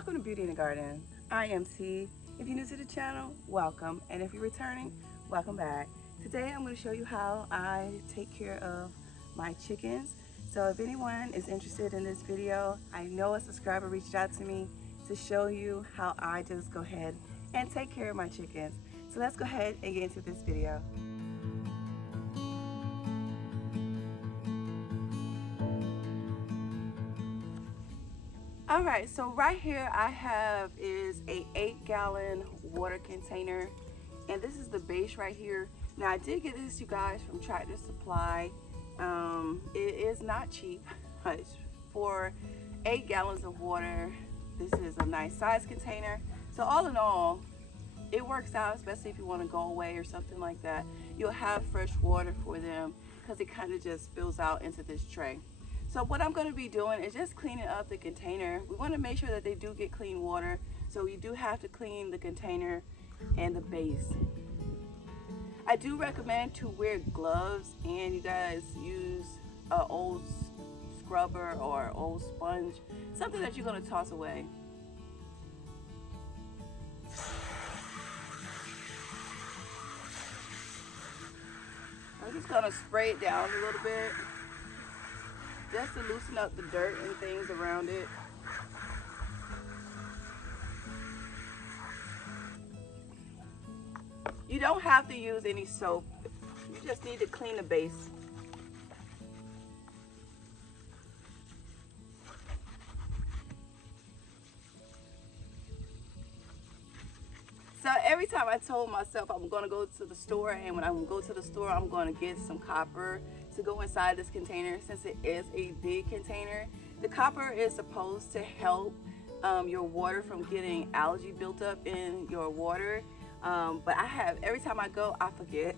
Welcome to Beauty in the Garden. I am T. If you're new to the channel, welcome. And if you're returning, welcome back. Today I'm going to show you how I take care of my chickens. So if anyone is interested in this video, I know a subscriber reached out to me to show you how I just go ahead and take care of my chickens. So let's go ahead and get into this video. Alright, so right here I have is a 8-gallon water container, and this is the base right here. Now I did get this, you guys, from Tractor Supply. It is not cheap, but for 8 gallons of water, this is a nice size container. So all in all, it works out, especially if you want to go away or something like that. You'll have fresh water for them because it kind of just spills out into this tray. So what I'm going to be doing is just cleaning up the container. We want to make sure that they do get clean water. So you do have to clean the container and the base. I do recommend to wear gloves, and you guys use an old scrubber or old sponge, something that you're going to toss away. I'm just going to spray it down a little bit, just to loosen up the dirt and things around it. You don't have to use any soap. You just need to clean the base. So every time I told myself I'm going to go to the store, and when I go to the store, I'm going to get some copper to go inside this container. Since it is a big container, the copper is supposed to help your water from getting algae built up in your water. But every time I go, I forget.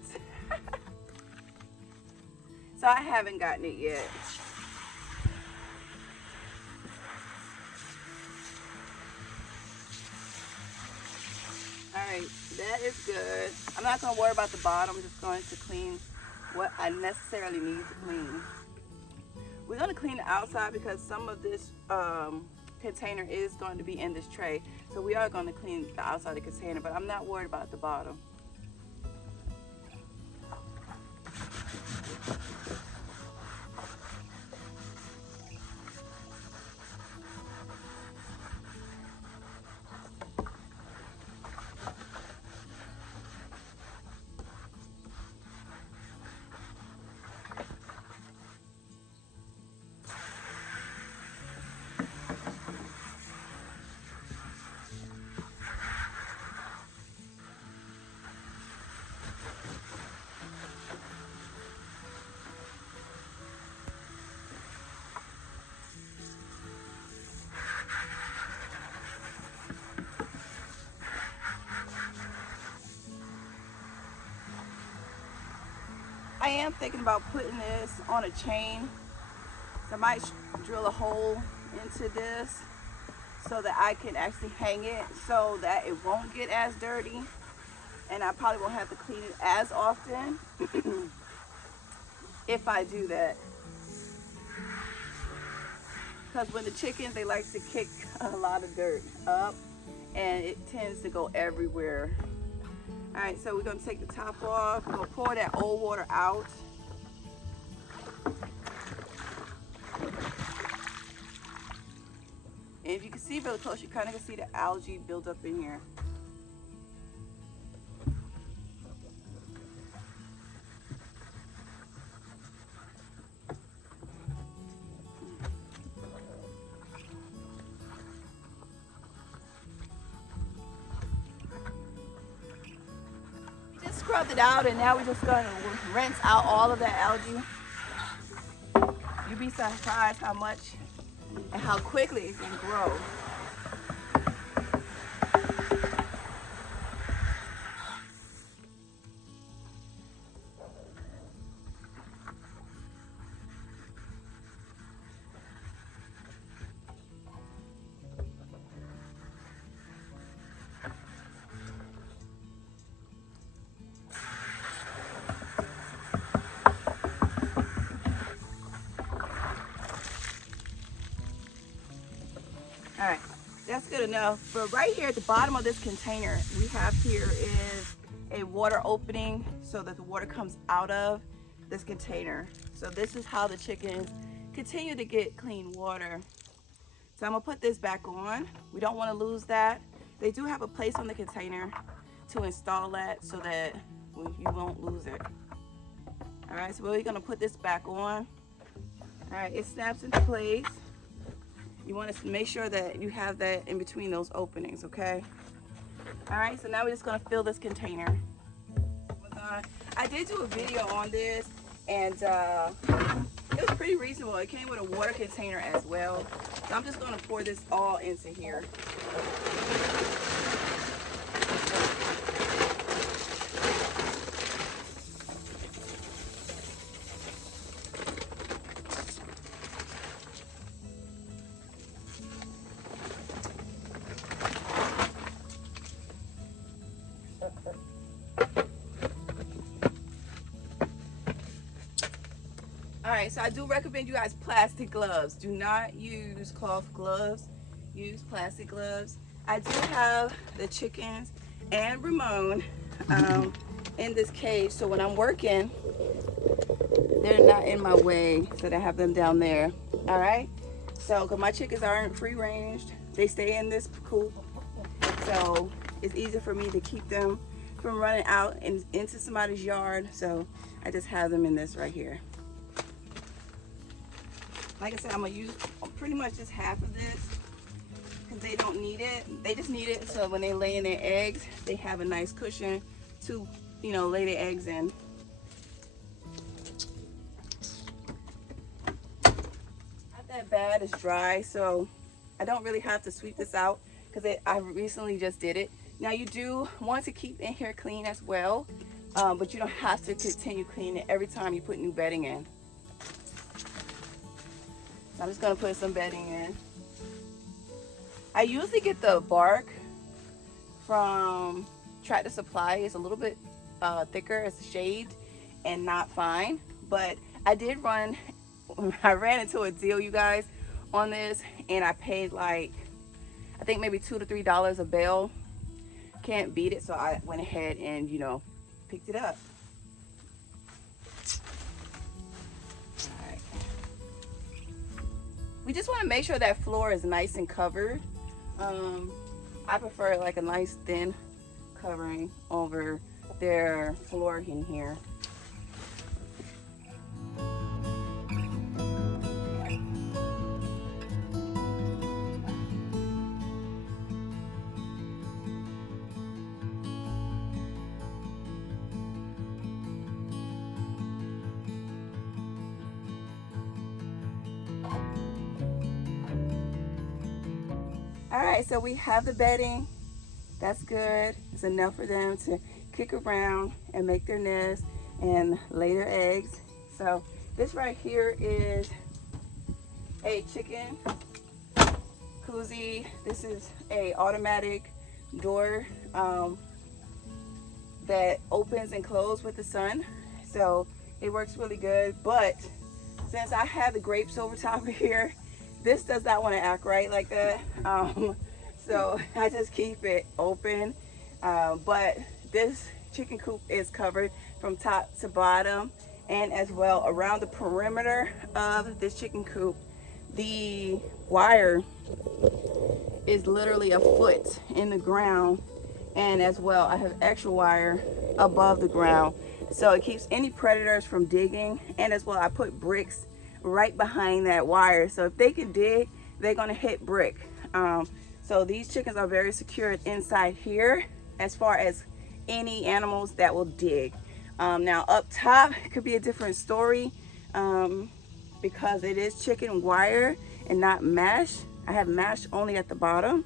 So I haven't gotten it yet. Alright, that is good. I'm not going to worry about the bottom. I'm just going to clean what I necessarily need to clean. We're going to clean the outside because some of this container is going to be in this tray. So we are going to clean the outside of the container, but I'm not worried about the bottom. I am thinking about putting this on a chain. So I might drill a hole into this so that I can actually hang it so that it won't get as dirty, and I probably won't have to clean it as often if I do that. Because when the chickens, they like to kick a lot of dirt up, and it tends to go everywhere. Alright, so we're going to take the top off. We're going to pour that old water out. And if you can see really close, you kind of can see the algae build up in here. Scrubbed it out, and now we're just going to rinse out all of that algae. You'd be surprised how much and how quickly it can grow. All right, That's good enough. But right here at the bottom of this container, we have here is a water opening so that the water comes out of this container. So this is how the chickens continue to get clean water. So I'm gonna put this back on. We don't want to lose that. They do have a place on the container to install that so that you won't lose it. All right, so we're gonna put this back on. All right, it snaps into place. You want to make sure that you have that in between those openings, okay? All right, so now we're just gonna fill this container. I did do a video on this, and it was pretty reasonable. It came with a water container as well. So I'm just gonna pour this all into here. Alright, so I do recommend you guys plastic gloves. Do not use cloth gloves. Use plastic gloves. I do have the chickens and Ramon in this cage, so when I'm working, they're not in my way, so I have them down there. Alright, so because my chickens aren't free ranged, they stay in this coop, so it's easy for me to keep them from running out and into somebody's yard, so I just have them in this right here. Like I said, I'm gonna use pretty much just half of this because they don't need it. They just need it so when they lay in their eggs, they have a nice cushion to, you know, lay their eggs in. Not that bad, it's dry, so I don't really have to sweep this out because I recently just did it. Now you do want to keep in here clean as well, but you don't have to continue cleaning every time you put new bedding in. I'm just gonna put some bedding in. I usually get the bark from Tractor Supply. It's a little bit thicker, it's shaved and not fine. But I ran into a deal, you guys, on this, and I paid like, I think maybe $2 to $3 a bale. Can't beat it, so I went ahead and, you know, picked it up. We just want to make sure that floor is nice and covered. I prefer like a nice thin covering over their floor in here. Alright, so we have the bedding. That's good. It's enough for them to kick around and make their nest and lay their eggs. So this right here is a chicken koozie. This is a automatic door that opens and closes with the sun. So it works really good. But since I have the grapes over top of here, this does not want to act right like that, so I just keep it open. But this chicken coop is covered from top to bottom, and as well around the perimeter of this chicken coop, the wire is literally a foot in the ground, and as well I have extra wire above the ground, so it keeps any predators from digging. And as well, I put bricks right behind that wire, so if they can dig, they're gonna hit brick. So these chickens are very secured inside here as far as any animals that will dig. Now up top it could be a different story, because it is chicken wire and not mesh. I have mesh only at the bottom,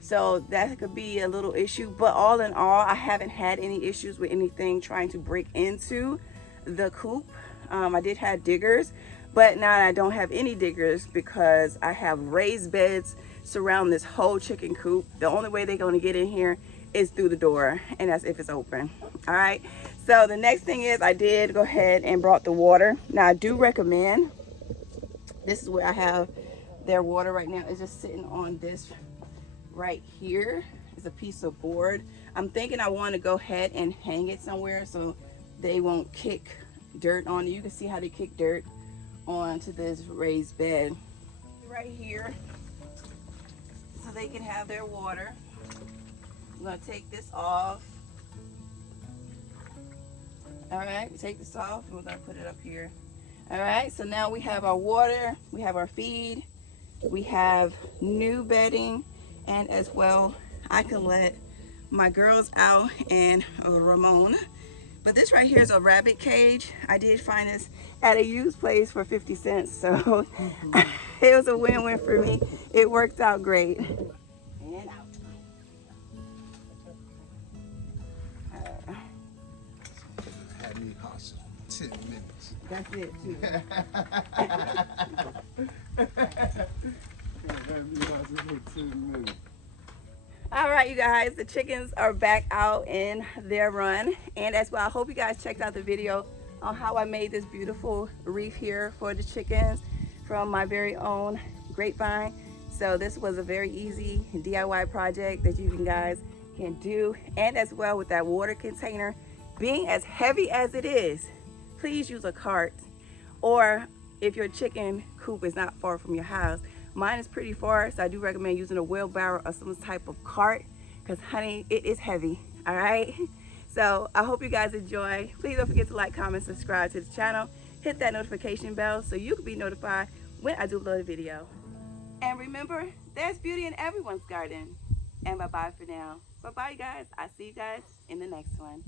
so that could be a little issue. But all in all, I haven't had any issues with anything trying to break into the coop. I did have diggers, but now I don't have any diggers because I have raised beds surround this whole chicken coop. The only way they're going to get in here is through the door, and that's if it's open. All right, so the next thing is I did go ahead and brought the water. Now I do recommend, this is where I have their water right now, is just sitting on this right here is a piece of board. I'm thinking I want to go ahead and hang it somewhere so they won't kick dirt on it. You can see how they kick dirt onto this raised bed right here so they can have their water. I'm going to take this off. All right, we take this off and we're going to put it up here. All right, so now we have our water, we have our feed, we have new bedding, and as well, I can let my girls out and Ramon. But this right here is a rabbit cage. I did find this at a used place for 50 cents, so it was a win-win for me. It worked out great. And out. Had me hustle 10 minutes. That's it, too. All right, you guys, the chickens are back out in their run. And as well, I hope you guys checked out the video on how I made this beautiful reef here for the chickens from my very own grapevine. So this was a very easy DIY project that you guys can do. And as well, with that water container being as heavy as it is, please use a cart, or if your chicken coop is not far from your house. Mine is pretty far, so I do recommend using a wheelbarrow or some type of cart, because honey, it is heavy. All right, so I hope you guys enjoy. Please don't forget to like, comment, subscribe to the channel, hit that notification bell so you can be notified when I do upload a video. And remember, there's beauty in everyone's garden. And bye-bye for now. Bye-bye, guys. I'll see you guys in the next one.